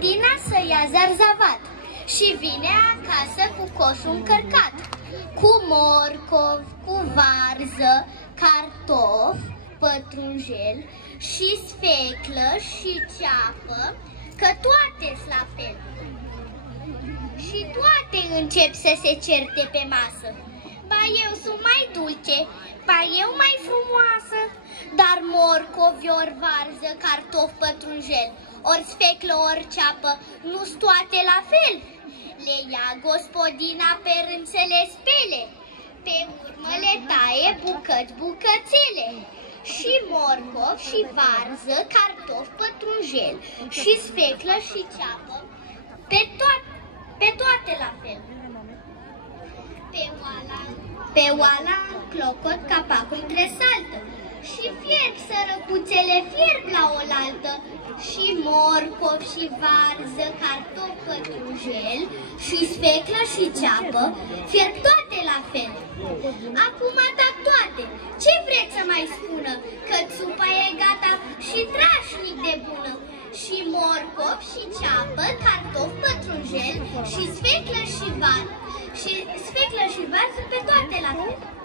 gospodina să ia zarzavat și vine acasă cu coșul încărcat, cu morcov, cu varză, cartofi, pătrunjel și sfeclă și ceapă, că toate-s la fel. Și toate încep să se certe pe masă. Ba eu sunt mai dulce, ba eu mai frumoasă, dar morcovi, ori varză, cartof, pătrunjel, ori sfeclă, ori ceapă, nu-s toate la fel. Le ia gospodina pe rând să le spele, pe urmă le taie bucăți bucățele. Și morcov, și varză, cartof, pătrunjel, și sfeclă, și ceapă, pe toate la fel. Pe oala clocot capacul tresaltă și fierb sărăcuțele, fierb la oaltă, și morcov, și varză, cartof, pătrunjel, și sfeclă, și ceapă, fierb toate la fel. Acum tac toate, ce vreți să mai spună? Că supa e gata și trașnic de bună. Și morcov, și ceapă, cartof, pătrunjel, și sfeclă, și varză, pe toate la fel.